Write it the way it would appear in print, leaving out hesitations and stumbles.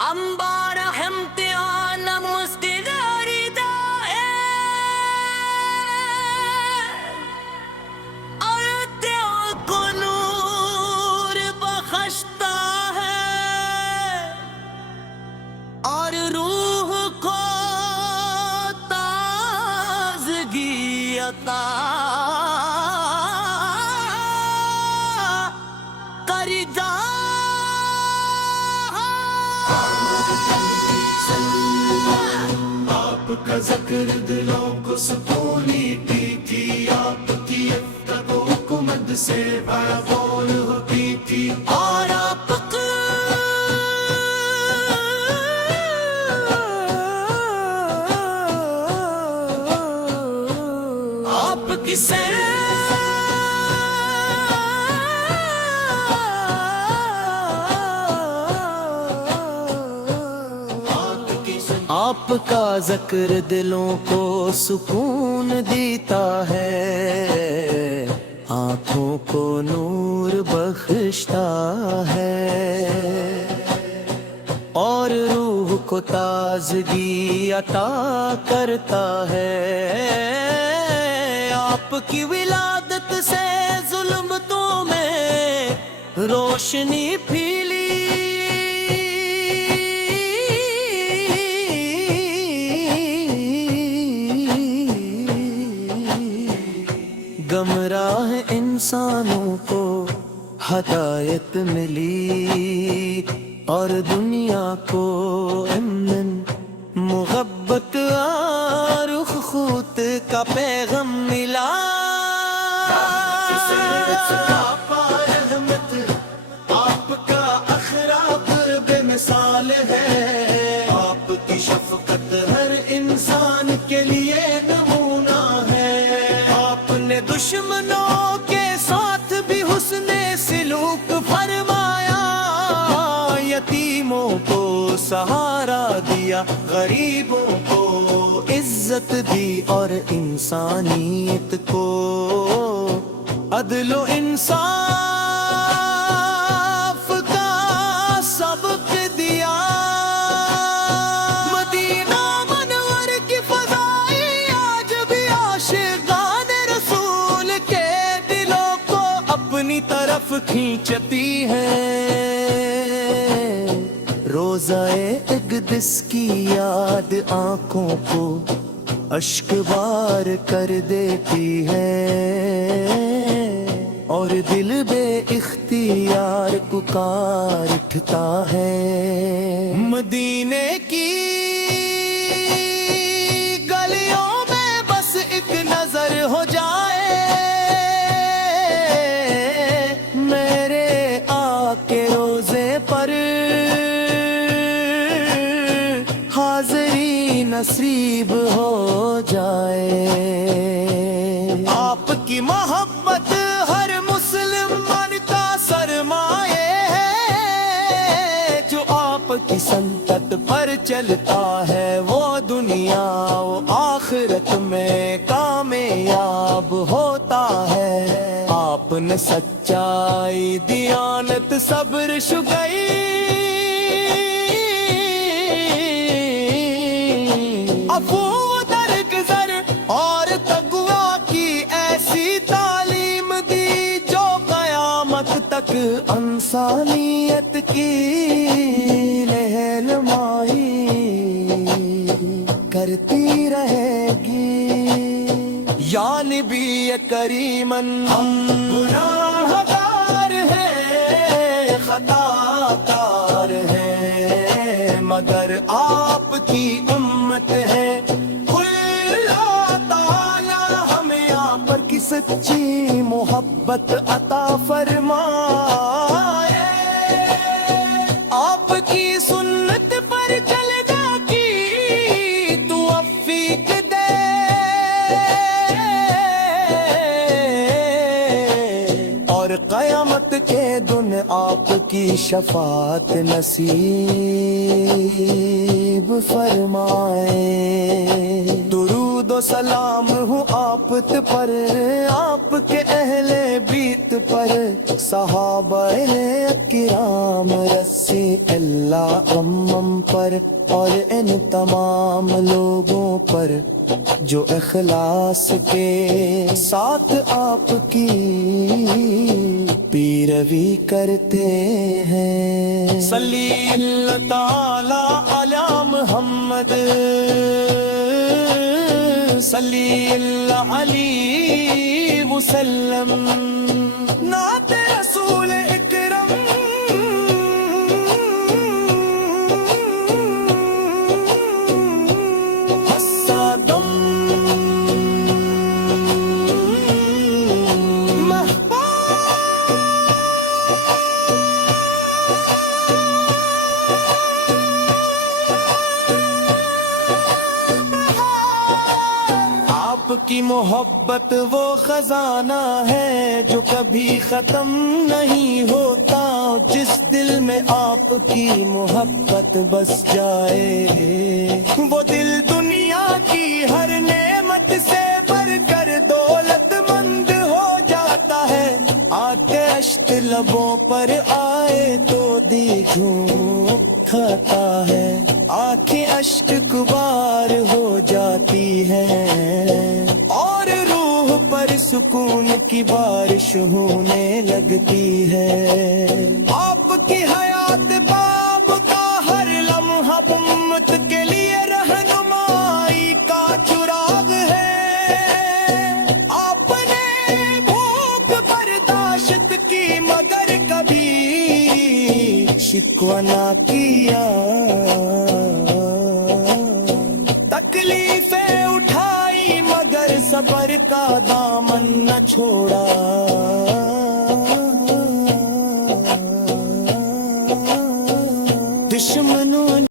امبارح امتحان مستداری دائے اور دل کو نور بخشتا ہے اور روح کو تازگی عطا کرتا آپ کا ذکر دلوں کو سکونی دی تھی، آپ کی عفت و حکمت سے بھرپور ہوتی تھی، اور آپ کی سیر آپ کا ذکر دلوں کو سکون دیتا ہے، آنکھوں کو نور بخشتا ہے اور روح کو تازگی عطا کرتا ہے۔ آپ کی ولادت سے ظلمتوں میں روشنی پھیلی، گمراہ انسانوں کو ہدایت ملی اور دنیا کو امن محبت اور خود کا پیغام ملا۔ آپ کا اخلاق بے مثال ہے، آپ کی شفقت ہر انسان کے لیے نمونہ ہے، آپ نے دشمنوں کے ساتھ بھی حسن سلوک فرمایا، یتیموں کو سہارا دیا، غریبوں کو عزت دی اور انسانیت کو عدل و انصاف کا سبق دیا۔ مدینہ منور کی فضائیں آج بھی عاشقان رسول کے دلوں کو اپنی طرف کھینچتی ہیں، روزہ اقدس کی یاد آنکھوں کو اشک بار کر دیتی ہے اور دل بے اختیار پکار اٹھتا ہے۔ مدینے کی گلیوں میں بس ایک نظر ہو جائے، میرے آقا روزے پر حاضری نصیب ہو جائے۔ آپ کی محبت ہر مسلمان کا سرمایہ ہے، جو آپ کی سنت پر چلتا ہے وہ دنیا و آخرت میں کامیاب ہوتا ہے۔ آپ نے سچائی، دیانت، صبر، شکر عفو درگزر اور تقوی کی ایسی تعلیم دی جو قیامت تک انسانیت کی رہنمائی کرتی رہے گی۔ یا نبی کریمن، ہم گناہگار ہیں، خطا کار ہیں، مگر آپ کی امت ہے، اللہ تعالی ہمیں آپ پر کی سچی محبت عطا فرمائے، آپ کی سنت پر چلنا کی توفیق دے، اور قیامت کے دن آپ کی شفاعت نصیب فرمائے۔ درود و سلام ہوں آپ پر، آپ کے اہل بیت پر صحابہ کرام رسی اللہ امم پر اور ان تمام لوگوں پر جو اخلاص کے ساتھ آپ کی پیروی کرتے ہیں۔ صلی اللہ تعالی علی محمد، صلی اللہ علیہ وسلم، نعت رسول اکرم حسادم آپ کی محبت وہ خزانہ ہے جو کبھی ختم نہیں ہوتا، جس دل میں آپ کی محبت بس جائے وہ دل دنیا کی ہر نعمت سے بڑھ کر دولت مند ہو جاتا ہے۔ آتش لبوں پر آئے تو دی جھوم کھاتا ہے، آنکھیں اشک بار ہو جاتی ہیں اور روح پر سکون کی بارش ہونے لگتی ہے۔ آپ کی حیات باب کا ہر لمحہ امت کے لیے رہنمائی کا چراغ ہے۔ آپ نے بھوک برداشت کی مگر کبھی شکوہ نہ کیا، تکلیفیں اٹھائی مگر صبر کا دامن نہ چھوڑا۔